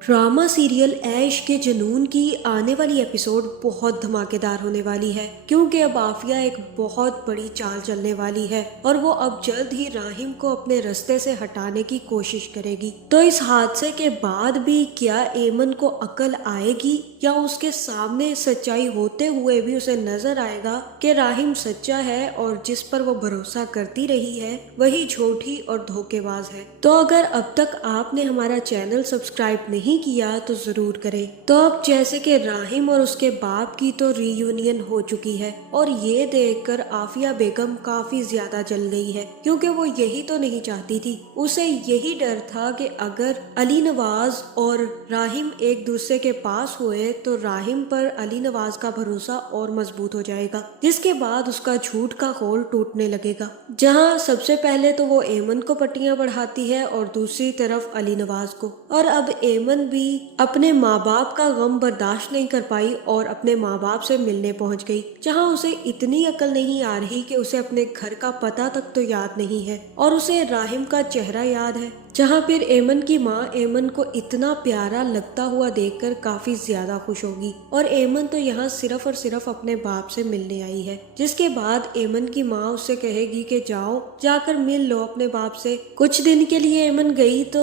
Drama serial ऐश के जुनून की आने वाली एपिसोड बहुत धमाकेदार होने वाली है, क्योंकि अब आफिया एक बहुत बड़ी चाल चलने वाली है और वो अब जल्द ही राहिम को अपने रास्ते से हटाने की कोशिश करेगी। तो इस हादसे के बाद भी क्या एमन को अकल आएगी या उसके सामने सच्चाई होते हुए भी उसे नजर आएगा कि राहिम सच्चा है और जिस पर वो भरोसा करती रही है वही झूठी और धोखेबाज है। तो अगर अब तक आपने हमारा चैनल सब्सक्राइब नहीं किया तो जरूर करें। तो अब जैसे कि राहिम और उसके बाप की तो रीयूनियन हो चुकी है और ये देखकर आफिया बेगम काफी ज्यादा जल गई है, क्योंकि वो यही तो नहीं चाहती थी। उसे यही डर था कि अगर अली नवाज और राहिम एक दूसरे के पास हुए तो राहिम पर अली नवाज का भरोसा और मजबूत हो जाएगा, जिसके बाद उसका झूठ का खोल टूटने लगेगा। जहां सबसे पहले तो वो एमन को पट्टियां बढ़ाती है और दूसरी तरफ अली नवाज को। और अब एमन भी अपने माँ बाप का गम बर्दाश्त नहीं कर पाई और अपने माँ बाप से मिलने पहुंच गई, जहां उसे इतनी अकल नहीं आ रही कि उसे अपने घर का पता तक तो याद नहीं है और उसे राहिम का चेहरा याद है। जहां फिर एमन की माँ एमन को इतना प्यारा लगता हुआ देखकर काफी ज्यादा खुश होगी और एमन तो यहाँ सिर्फ और सिर्फ अपने बाप से मिलने आई है। जिसके बाद एमन की माँ उससे कहेगी कि जाओ जाकर मिल लो अपने बाप से। कुछ दिन के लिए एमन गई तो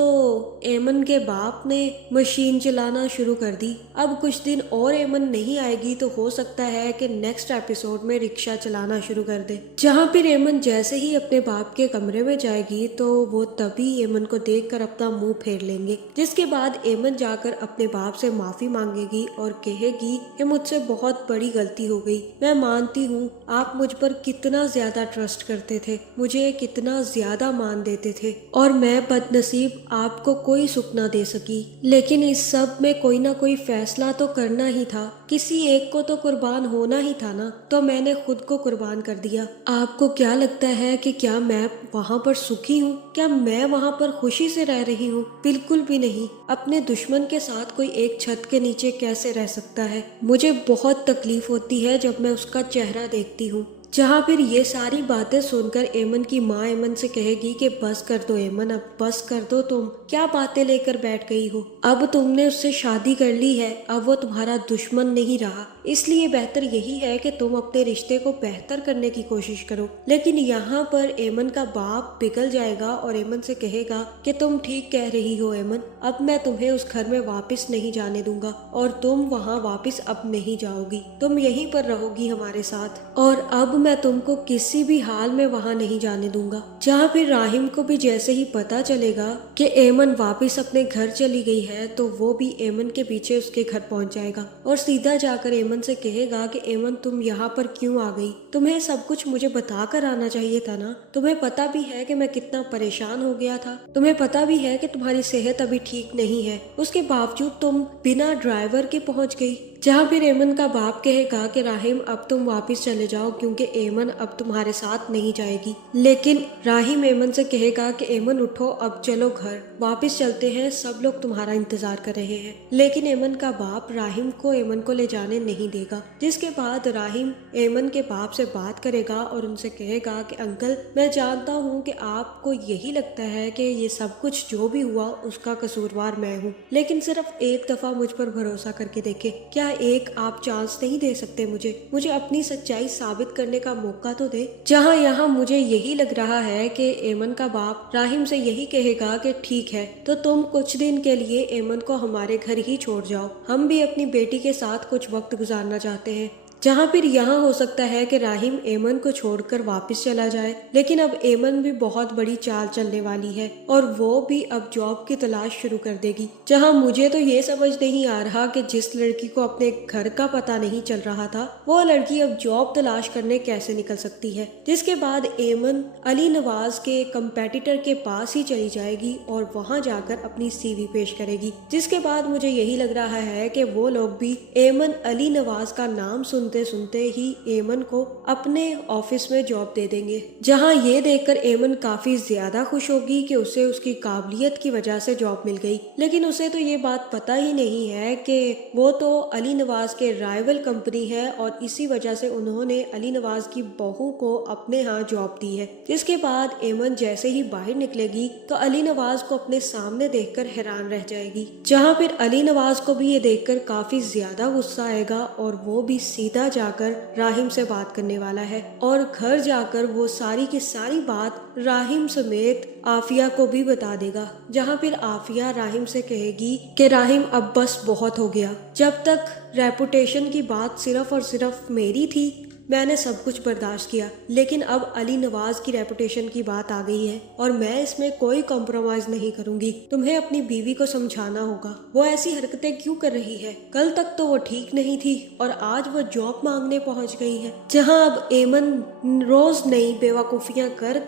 एमन के बाप ने मशीन चलाना शुरू कर दी। अब कुछ दिन और एमन नहीं आएगी तो हो सकता है कि नेक्स्ट एपिसोड में रिक्शा चलाना शुरू कर दे। जहाँ फिर एमन जैसे ही अपने बाप के कमरे में जाएगी तो वो तभी एमन को देखकर अपना मुंह फेर लेंगे, जिसके बाद एमन जाकर अपने बाप से माफी मांगेगी और कहेगी कि मुझसे बहुत बड़ी गलती हो गई। मैं मानती हूँ आप मुझ पर कितना ज्यादा ट्रस्ट करते थे, मुझे कितना ज्यादा मान देते थे और मैं बदनसीब आपको कोई सुख ना दे सकी, लेकिन इस सब में कोई ना कोई फैसला तो करना ही था, किसी एक को तो कुर्बान होना ही था ना, तो मैंने खुद को कुर्बान कर दिया। आपको क्या लगता है कि क्या मैं वहाँ पर सुखी हूँ? क्या मैं वहाँ पर खुशी से रह रही हूँ? बिल्कुल भी नहीं। अपने दुश्मन के साथ कोई एक छत के नीचे कैसे रह सकता है? मुझे बहुत तकलीफ होती है जब मैं उसका चेहरा देखती हूँ। जहाँ फिर ये सारी बातें सुनकर एमन की माँ एमन से कहेगी कि बस कर दो एमन, अब बस कर दो, तुम क्या बातें लेकर बैठ गई हो? अब तुमने उससे शादी कर ली है, अब वो तुम्हारा दुश्मन नहीं रहा, इसलिए बेहतर यही है कि तुम अपने रिश्ते को बेहतर करने की कोशिश करो। लेकिन यहाँ पर एमन का बाप पिघल जाएगा और एमन से कहेगा कि तुम ठीक कह रही हो एमन, अब मैं तुम्हें उस घर में वापस नहीं जाने दूंगा और तुम वहाँ वापस अब नहीं जाओगी, तुम यहीं पर रहोगी हमारे साथ और अब मैं तुमको किसी भी हाल में वहाँ नहीं जाने दूंगा। जहाँ फिर राहिम को भी जैसे ही पता चलेगा कि एमन वापस अपने घर चली गई है तो वो भी एमन के पीछे उसके घर पहुँच जाएगा और सीधा जाकर एमन से कहेगा कि एमन तुम यहाँ पर क्यों आ गई? तुम्हें सब कुछ मुझे बता कर आना चाहिए था ना। तुम्हें पता भी है कि मैं कितना परेशान हो गया था, तुम्हें पता भी है कि तुम्हारी सेहत अभी ठीक नहीं है, उसके बावजूद तुम बिना ड्राइवर के पहुँच गई। जहाँ फिर एमन का बाप कहेगा कि राहिम अब तुम वापस चले जाओ क्योंकि एमन अब तुम्हारे साथ नहीं जाएगी। लेकिन राहिम एमन से कहेगा कि एमन उठो, अब चलो घर वापस चलते हैं, सब लोग तुम्हारा इंतजार कर रहे हैं। लेकिन एमन का बाप राहिम को एमन को ले जाने नहीं देगा। जिसके बाद राहिम एमन के बाप से बात करेगा और उनसे कहेगा कि अंकल, मैं जानता हूँ कि आपको यही लगता है कि ये सब कुछ जो भी हुआ उसका कसूरवार मैं हूँ, लेकिन सिर्फ एक दफा मुझ पर भरोसा करके देखे, क्या एक आप चांस नहीं दे सकते? मुझे अपनी सच्चाई साबित करने का मौका तो दे। जहाँ यहाँ मुझे यही लग रहा है कि एमन का बाप राहिम से यही कहेगा कि ठीक है, तो तुम कुछ दिन के लिए एमन को हमारे घर ही छोड़ जाओ, हम भी अपनी बेटी के साथ कुछ वक्त गुजारना चाहते हैं। जहाँ फिर यहाँ हो सकता है कि राहिम एमन को छोड़कर वापस चला जाए, लेकिन अब एमन भी बहुत बड़ी चाल चलने वाली है और वो भी अब जॉब की तलाश शुरू कर देगी। जहाँ मुझे तो ये समझ नहीं आ रहा कि जिस लड़की को अपने घर का पता नहीं चल रहा था वो लड़की अब जॉब तलाश करने कैसे निकल सकती है। जिसके बाद एमन अली नवाज के कंपेटिटर के पास ही चली जाएगी और वहाँ जाकर अपनी सीवी पेश करेगी। जिसके बाद मुझे यही लग रहा है कि वो लोग भी एमन अली नवाज का नाम सुन सुनते सुनते ही एमन को अपने ऑफिस में जॉब दे देंगे, जहां ये देखकर एमन काफी ज्यादा खुश होगी कि उसे उसकी काबिलियत की वजह से जॉब मिल गई। लेकिन उसे तो ये बात पता ही नहीं है कि वो तो अली नवाज के राइवल कंपनी है और इसी वजह से उन्होंने अली नवाज की बहू को अपने यहाँ जॉब दी है। जिसके बाद एमन जैसे ही बाहर निकलेगी तो अली नवाज को अपने सामने देखकर हैरान रह जाएगी, जहाँ फिर अली नवाज को भी ये देखकर काफी ज्यादा गुस्सा आएगा और वो भी सीधा जाकर राहिम से बात करने वाला है और घर जाकर वो सारी की सारी बात राहिम समेत आफिया को भी बता देगा, जहाँ फिर आफिया राहिम से कहेगी कि राहिम अब बस बहुत हो गया, जब तक रेपुटेशन की बात सिर्फ और सिर्फ मेरी थी मैंने सब कुछ बर्दाश्त किया, लेकिन अब अली नवाज की रेपुटेशन की बात आ गई है और मैं इसमें कोई कॉम्प्रोमाइज नहीं करूंगी। तुम्हें अपनी बीवी को समझाना होगा, वो ऐसी हरकतें क्यों कर रही है। कल तक तो वो ठीक नहीं थी और आज वो जॉब मांगने पहुंच गई है। जहां अब एमन रोज नई बेवकूफियां कर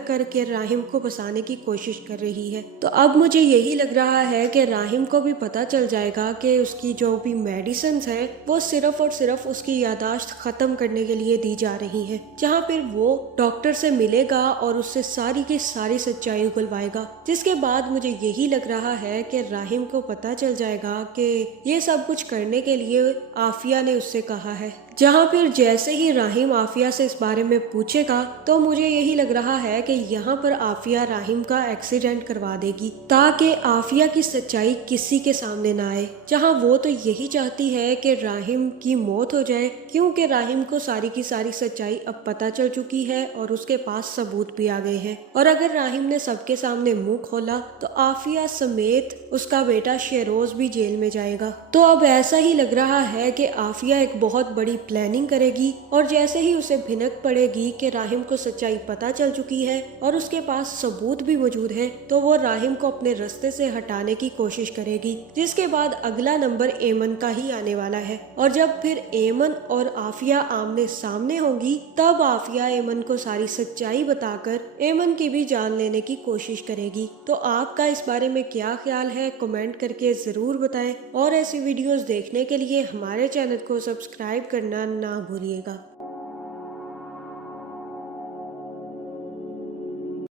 करके राहिम को फंसाने की कोशिश कर रही है। तो अब मुझे यही लग रहा है कि राहिम को भी पता चल जाएगा कि उसकी जो भी मेडिसिन है वो सिर्फ और सिर्फ उसकी यादाश्त खत्म करने के लिए दी जा रही है, जहाँ फिर वो डॉक्टर से मिलेगा और उससे सारी की सारी सच्चाई उगलवाएगा। जिसके बाद मुझे यही लग रहा है कि राहिम को पता चल जाएगा कि ये सब कुछ करने के लिए आफिया ने उससे कहा है। जहाँ फिर जैसे ही राहिम आफिया से इस बारे में पूछेगा तो मुझे यही लग रहा है कि यहाँ पर आफिया राहिम का एक्सीडेंट करवा देगी ताकि आफिया की सच्चाई किसी के सामने ना आए, जहाँ वो तो यही चाहती है कि राहिम की मौत हो जाए, क्योंकि राहिम को सारी की सारी सच्चाई अब पता चल चुकी है और उसके पास सबूत भी आ गए हैं। और अगर राहिम ने सबके सामने मुंह खोला तो आफिया समेत उसका बेटा शेरोज भी जेल में जाएगा। तो अब ऐसा ही लग रहा है कि आफिया एक बहुत बड़ी प्लानिंग करेगी और जैसे ही उसे भिनक पड़ेगी कि राहिम को सच्चाई पता चल चुकी है और उसके पास सबूत भी मौजूद है, तो वो राहिम को अपने रास्ते से हटाने की कोशिश करेगी। जिसके बाद अगला नंबर एमन का ही आने वाला है और जब फिर एमन और आफिया आमने सामने होंगी तब आफिया एमन को सारी सच्चाई बताकर एमन की भी जान लेने की कोशिश करेगी। तो आपका इस बारे में क्या ख्याल है, कमेंट करके जरूर बताएं और ऐसी वीडियोस देखने के लिए हमारे चैनल को सब्सक्राइब करना ना भूलिएगा।